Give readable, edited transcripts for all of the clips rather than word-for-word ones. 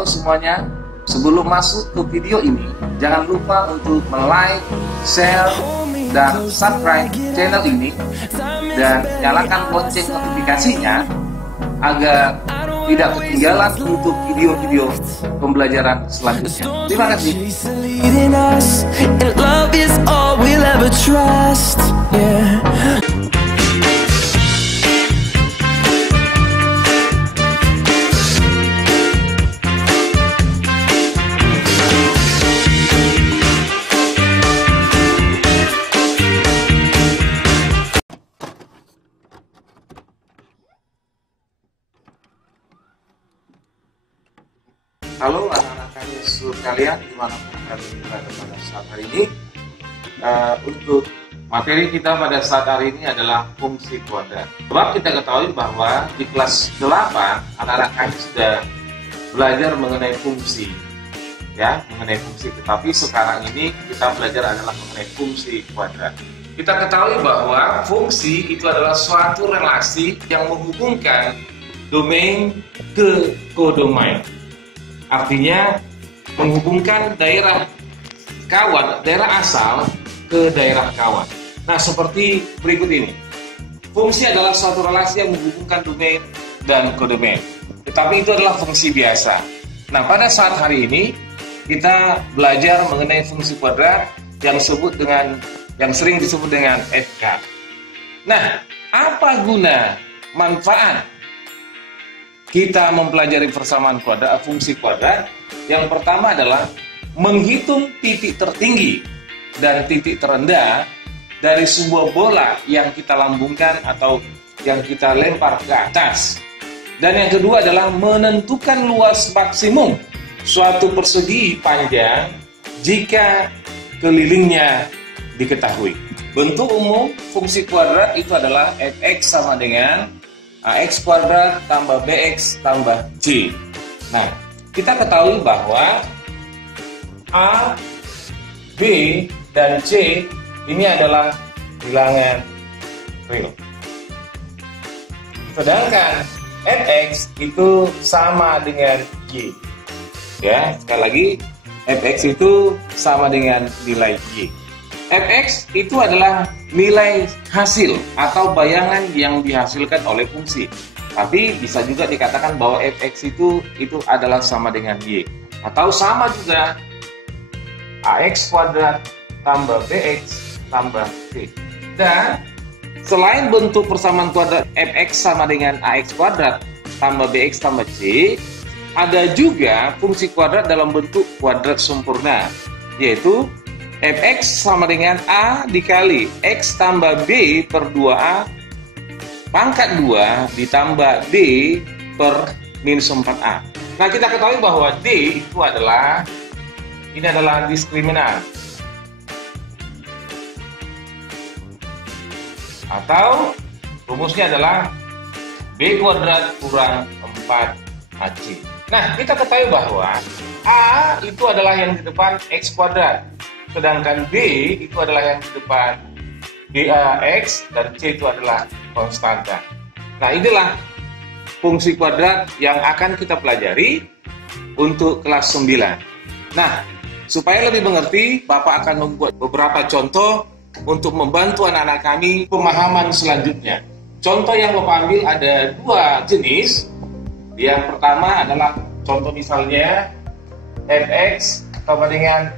Halo semuanya, sebelum masuk ke video ini, jangan lupa untuk like, share, dan subscribe channel ini, dan nyalakan lonceng notifikasinya agar tidak ketinggalan untuk video-video pembelajaran selanjutnya. Terima kasih. Halo anak-anak kami seluruh kalian dimanapun kalian berada pada saat hari ini. Untuk materi kita pada saat hari ini adalah fungsi kuadrat. Sebab kita ketahui bahwa di kelas 8 anak-anak kami sudah belajar mengenai fungsi, ya, mengenai fungsi. Tetapi sekarang ini kita belajar adalah mengenai fungsi kuadrat. Kita ketahui bahwa fungsi itu adalah suatu relasi yang menghubungkan domain ke kodomain. Artinya menghubungkan daerah kawan, daerah asal ke daerah kawan. Nah, seperti berikut ini. Fungsi adalah suatu relasi yang menghubungkan domain dan kodomain. Tetapi itu adalah fungsi biasa. Nah, pada saat hari ini kita belajar mengenai fungsi kuadrat yang sering disebut dengan FK. Nah, apa guna manfaat kita mempelajari persamaan kuadrat, fungsi kuadrat? Yang pertama adalah menghitung titik tertinggi dan titik terendah dari sebuah bola yang kita lambungkan atau yang kita lempar ke atas. Dan yang kedua adalah menentukan luas maksimum suatu persegi panjang jika kelilingnya diketahui. Bentuk umum fungsi kuadrat itu adalah fx sama dengan ax kuadrat tambah bx tambah c. Nah, kita ketahui bahwa a, b, dan c ini adalah bilangan real. Sedangkan fx itu sama dengan y. Ya, sekali lagi fx itu sama dengan nilai y. Fx itu adalah nilai hasil atau bayangan yang dihasilkan oleh fungsi. Tapi bisa juga dikatakan bahwa fx itu adalah sama dengan y. Atau sama juga ax kuadrat tambah bx tambah c. Dan selain bentuk persamaan kuadrat fx sama dengan ax kuadrat tambah bx tambah c, ada juga fungsi kuadrat dalam bentuk kuadrat sempurna, yaitu fx sama dengan a dikali x tambah b per 2a pangkat 2 ditambah d per minus 4a. Nah, kita ketahui bahwa d itu adalah diskriminan atau rumusnya adalah b kuadrat kurang 4ac. Nah, kita ketahui bahwa a itu adalah yang di depan x kuadrat, sedangkan b itu adalah yang di depan x, dan c itu adalah konstanta. Nah, inilah fungsi kuadrat yang akan kita pelajari untuk kelas 9. Nah, supaya lebih mengerti, Bapak akan membuat beberapa contoh untuk membantu anak-anak kami pemahaman selanjutnya. Contoh yang Bapak ambil ada 2 jenis. Yang pertama adalah contoh misalnya fx sama dengan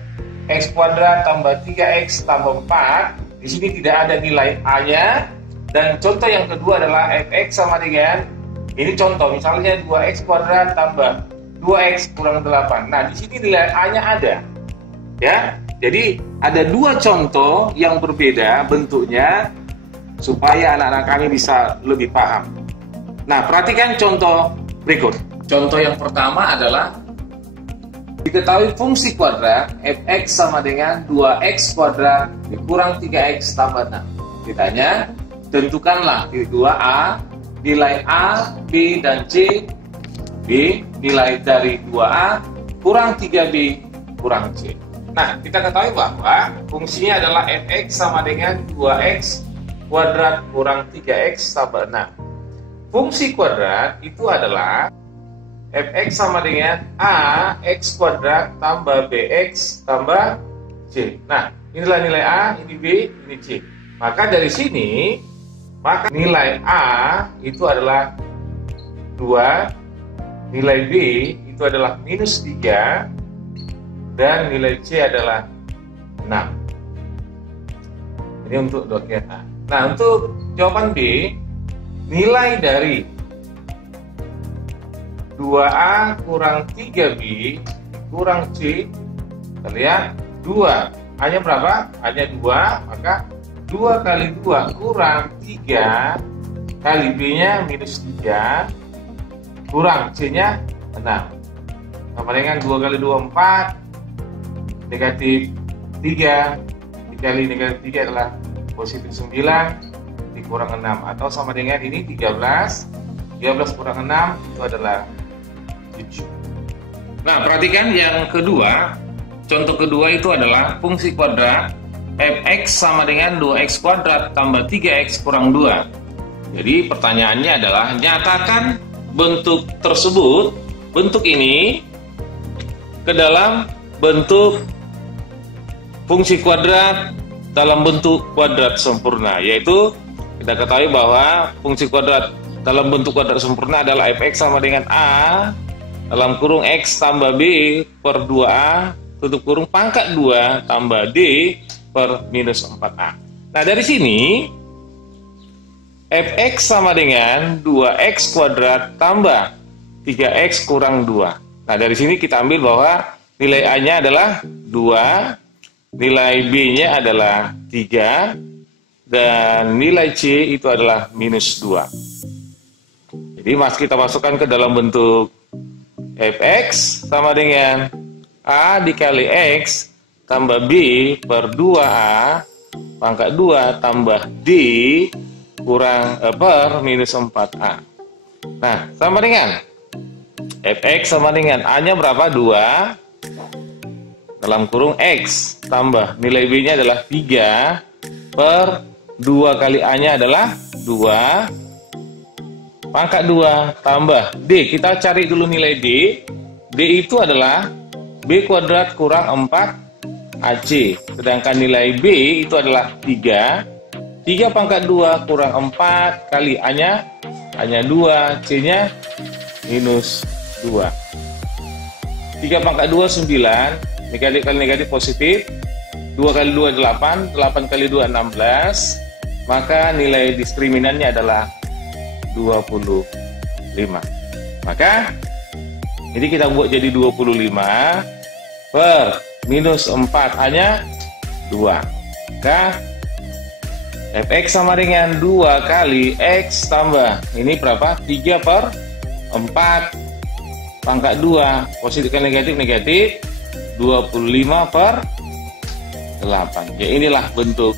x kuadrat tambah 3x tambah 4. Di sini tidak ada nilai a-nya. Dan contoh yang kedua adalah fx sama dengan, ini contoh misalnya 2x kuadrat tambah 2x kurang 8. Nah, di sini nilai a-nya ada. Ya. Jadi ada 2 contoh yang berbeda bentuknya supaya anak-anak kami bisa lebih paham. Nah, perhatikan contoh berikut. Contoh yang pertama adalah diketahui fungsi kuadrat fx sama dengan 2x kuadrat dikurang 3x tambah 6. Ditanya, tentukanlah titik 2a, nilai a, b, dan c. B, nilai dari 2a kurang 3b kurang c. Nah, kita ketahui bahwa fungsinya adalah fx sama dengan 2x kuadrat kurang 3x tambah 6. Fungsi kuadrat itu adalah fx sama dengan a x kuadrat tambah bx tambah c. Nah, inilah nilai a, ini b, ini c. Maka dari sini, maka nilai a itu adalah 2, nilai b itu adalah minus 3, dan nilai c adalah 6. Ini untuk bagian a. Nah, untuk jawaban b, nilai dari 2a kurang 3b kurang c, kita lihat 2, hanya berapa? Hanya 2, maka 2 kali 2 kurang 3 kali b nya minus 3 kurang c nya 6, sama dengan 2 kali 2 4, negatif 3 dikali negatif 3 adalah positif 9 dikurang 6, atau sama dengan ini 13 kurang 6 itu adalah 7. Nah, perhatikan yang kedua, contoh kedua itu adalah fungsi kuadrat fx sama dengan 2x kuadrat tambah 3x kurang 2. Jadi pertanyaannya adalah nyatakan bentuk tersebut, bentuk ini ke dalam bentuk fungsi kuadrat dalam bentuk kuadrat sempurna, yaitu kita ketahui bahwa fungsi kuadrat dalam bentuk kuadrat sempurna adalah fx sama dengan a dalam kurung x tambah b per 2a tutup kurung pangkat 2 tambah d per minus 4a. Nah, dari sini fx sama dengan 2x kuadrat tambah 3x kurang 2. Nah, dari sini kita ambil bahwa nilai a-nya adalah 2, nilai b-nya adalah 3, dan nilai c itu adalah minus 2. Jadi kita masukkan ke dalam bentuk fx sama dengan a dikali x tambah b per 2a pangkat 2 tambah d kurang per minus 4a. Nah, sama dengan fx sama dengan a-nya berapa? 2 dalam kurung x tambah nilai b-nya adalah 3 per 2 kali a-nya adalah 2 pangkat 2 tambah d. Kita cari dulu nilai d. D itu adalah b kuadrat kurang 4 ac. Sedangkan nilai b itu adalah 3. 3 pangkat 2 kurang 4 kali a-nya hanya 2, c-nya minus 2. 3 pangkat 2 9, negatif kali negatif positif. 2 kali 2 8, 8 kali 2 16. Maka nilai diskriminannya adalah 25. Maka ini kita buat jadi 25 per minus 4 hanya 2. Maka fx sama dengan 2 kali x tambah ini berapa? 3 per 4 pangkat 2 positif kali negatif negatif 25 per 8. Ya, inilah bentuk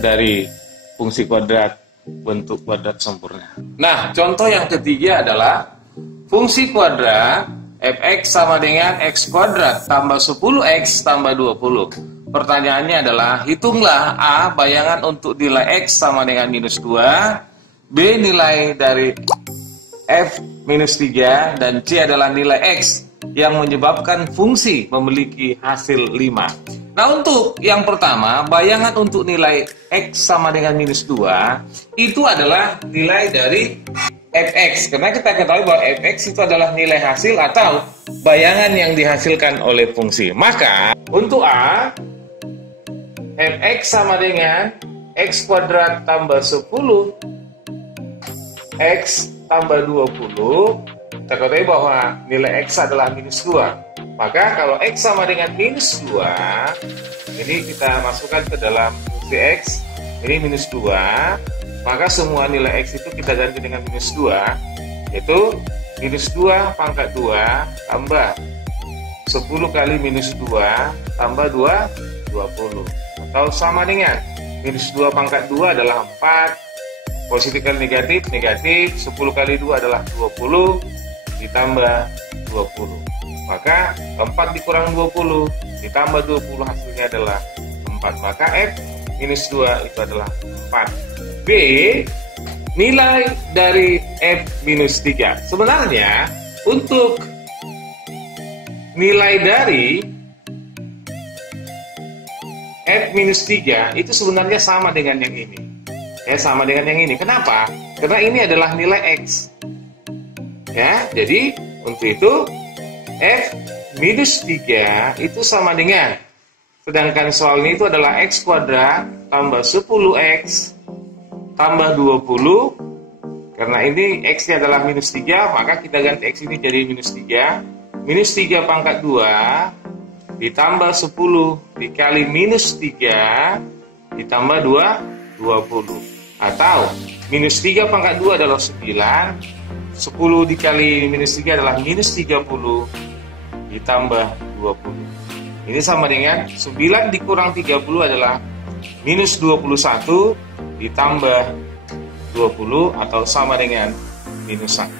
dari fungsi kuadrat bentuk kuadrat sempurna. Nah, contoh yang ketiga adalah fungsi kuadrat fx sama dengan x kuadrat tambah 10x tambah 20. Pertanyaannya adalah hitunglah a bayangan untuk nilai x sama dengan minus 2, b nilai dari f minus 3, dan c adalah nilai x yang menyebabkan fungsi memiliki hasil 5. Nah, untuk yang pertama, bayangan untuk nilai x sama dengan minus 2 itu adalah nilai dari fx. Karena kita ketahui bahwa fx itu adalah nilai hasil atau bayangan yang dihasilkan oleh fungsi. Maka, untuk a, fx sama dengan x kuadrat tambah 10 x tambah 20. Kita ketahui bahwa nilai x adalah minus 2. Maka kalau x sama dengan minus 2, ini kita masukkan ke dalam fungsi x, ini minus 2, maka semua nilai x itu kita ganti dengan minus 2, yaitu minus 2 pangkat 2 tambah 10 kali minus 2 tambah 2, 20. Atau sama dengan minus 2 pangkat 2 adalah 4, positif kali negatif, negatif, 10 kali 2 adalah 20, ditambah 20. Maka 4 dikurang 20 ditambah 20 hasilnya adalah 4. Maka F minus 2 itu adalah 4. B, nilai dari F minus 3. Sebenarnya untuk nilai dari f-3 itu sebenarnya sama dengan yang ini. Ya, sama dengan yang ini. Kenapa? Karena ini adalah nilai x. Ya, jadi untuk itu f-3 itu sama dengan, sedangkan soal ini itu adalah x kuadrat tambah 10x tambah 20. Karena ini x-nya adalah -3, maka kita ganti x ini jadi -3. -3 pangkat 2 ditambah 10 dikali -3 ditambah 20. Atau -3 pangkat 2 adalah 9, 10 dikali -3 adalah -30 ditambah 20. Ini sama dengan 9 dikurang 30 adalah -21 ditambah 20 atau sama dengan -1.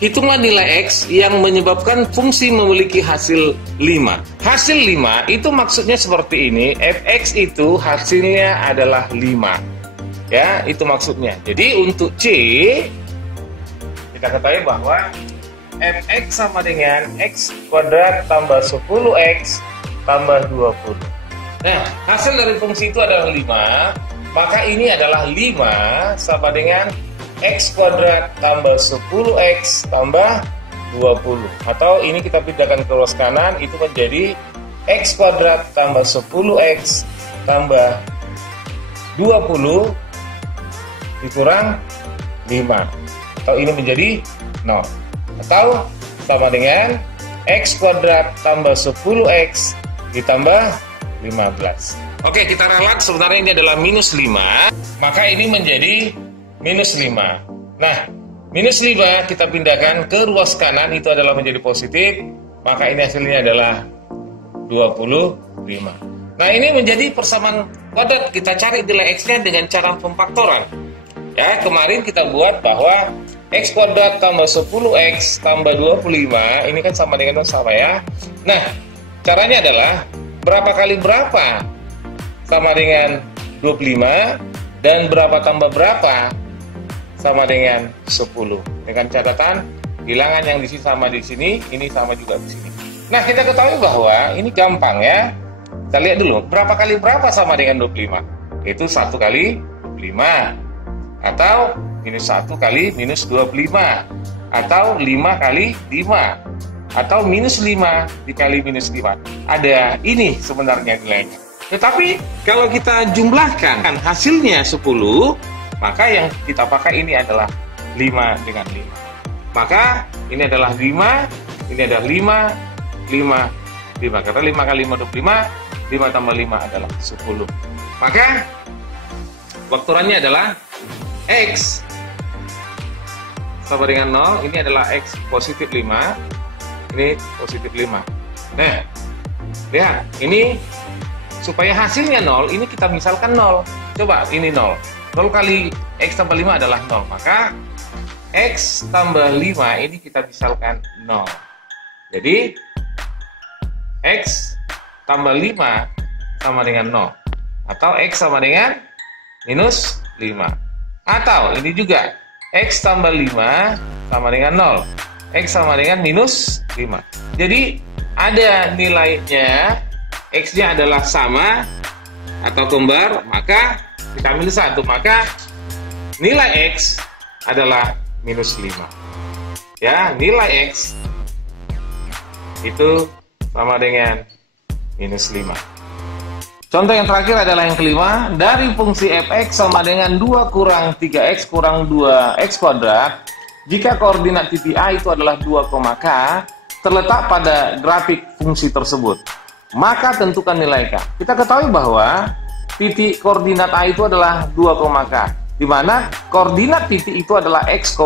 Hitunglah nilai x yang menyebabkan fungsi memiliki hasil 5. Hasil 5 itu maksudnya seperti ini, fx itu hasilnya adalah 5. Ya, itu maksudnya. Jadi untuk C, kita ketahui bahwa fx sama dengan x kuadrat tambah 10x tambah 20. Nah, hasil dari fungsi itu adalah 5, maka ini adalah 5 sama dengan x kuadrat tambah 10x tambah 20. Atau ini kita pindahkan ke ruas kanan, itu menjadi x kuadrat tambah 10x tambah 20 dikurang 5. Atau ini menjadi 0. Atau sama dengan x kuadrat tambah 10x ditambah 15. Oke, kita ralat, sebenarnya ini adalah -5, maka ini menjadi -5. Nah, -5 kita pindahkan ke ruas kanan, itu adalah menjadi positif, maka ini hasilnya adalah 25. Nah, ini menjadi persamaan kuadrat. Kita cari nilai x-nya dengan cara pemfaktoran. Ya, kemarin kita buat bahwa x kuadrat tambah 10x tambah 25, ini kan sama dengan sama ya. Nah, caranya adalah berapa kali berapa sama dengan 25, dan berapa tambah berapa sama dengan 10. Dengan catatan bilangan yang di sini sama di sini, ini sama juga di sini. Nah, kita ketahui bahwa ini gampang ya. Kita lihat dulu, berapa kali berapa sama dengan 25? Itu 1 kali 25. Atau -1 kali -25. Atau 5 kali 5. Atau -5 dikali -5. Ada ini sebenarnya nilainya. Tetapi kalau kita jumlahkan hasilnya 10, maka yang kita pakai ini adalah 5 dengan 5. Maka ini adalah 5, ini adalah 5, 5, 5. Karena 5 kali 5 25, 5 tambah 5 adalah 10. Maka faktorannya adalah x sama dengan 0, ini adalah x positif 5, ini positif 5. Nah, lihat, ini supaya hasilnya 0, ini kita misalkan 0. Coba, ini 0. 0 kali x tambah 5 adalah 0. Maka x tambah 5 ini kita misalkan 0. Jadi x tambah 5 sama dengan 0. Atau x sama dengan -5. Atau ini juga x tambah 5 sama dengan 0. X sama dengan -5. Jadi ada nilainya, x-nya adalah sama atau kembar, maka kita ambil 1, maka nilai x adalah -5. Ya, nilai x itu sama dengan -5. Contoh yang terakhir adalah yang kelima. Dari fungsi fx sama dengan 2 kurang 3x kurang 2x kuadrat, jika koordinat titik A itu adalah 2, K, terletak pada grafik fungsi tersebut, maka tentukan nilai K. Kita ketahui bahwa titik koordinat A itu adalah 2, K, di mana koordinat titik itu adalah x,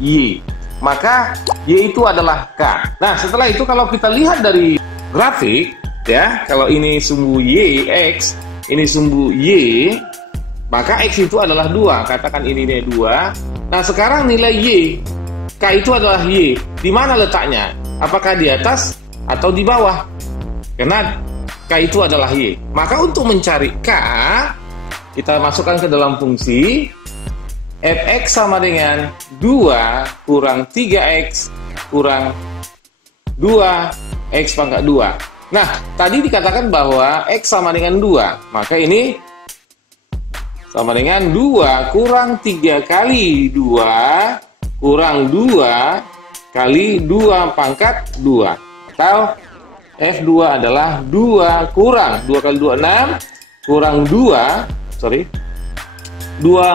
y. Maka y itu adalah K. Nah, setelah itu kalau kita lihat dari grafik, ya, kalau ini sumbu y, x, ini sumbu y, maka x itu adalah 2. Katakan ini 2. Nah, sekarang nilai y, K itu adalah y. Di mana letaknya? Apakah di atas atau di bawah? Karena K itu adalah y. Maka untuk mencari K, kita masukkan ke dalam fungsi fx sama dengan 2 kurang 3x kurang 2 X pangkat 2. Nah, tadi dikatakan bahwa X sama dengan 2, maka ini sama dengan 2 kurang 3 kali 2 kurang 2 kali 2 pangkat 2. Atau F2 adalah 2 kurang 2 kali 2, 6 kurang 2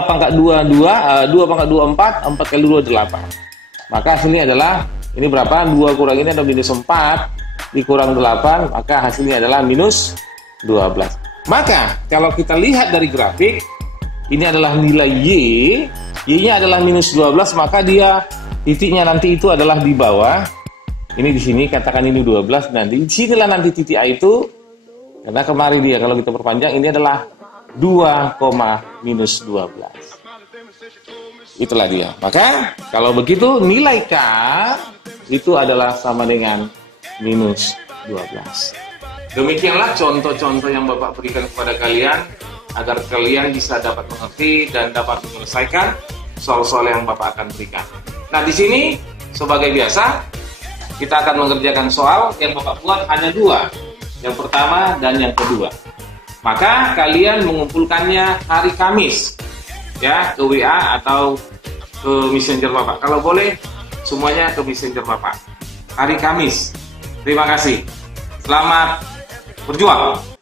pangkat 2, 2 pangkat 2, 4 kali 2, 8. Maka hasilnya adalah, ini berapa? 2 kurang ini ada minus 4 dikurang 8, maka hasilnya adalah minus 12. Maka kalau kita lihat dari grafik, ini adalah nilai Y-nya adalah minus 12, maka dia titiknya nanti itu adalah di bawah. Ini di sini katakan ini 12, nanti di sinilah nanti titik A itu. Karena kemarin dia kalau kita perpanjang ini adalah 2, minus 12. Itulah dia. Maka kalau begitu nilai K itu adalah sama dengan minus 12. Demikianlah contoh-contoh yang Bapak berikan kepada kalian agar kalian bisa dapat mengerti dan dapat menyelesaikan soal-soal yang Bapak akan berikan. Nah, di sini sebagai biasa kita akan mengerjakan soal yang Bapak buat hanya 2. Yang pertama dan yang kedua. Maka kalian mengumpulkannya hari Kamis ya, ke WA atau ke Messenger Bapak. Kalau boleh semuanya ke Messenger Bapak. Hari Kamis. Terima kasih. Selamat berjuang.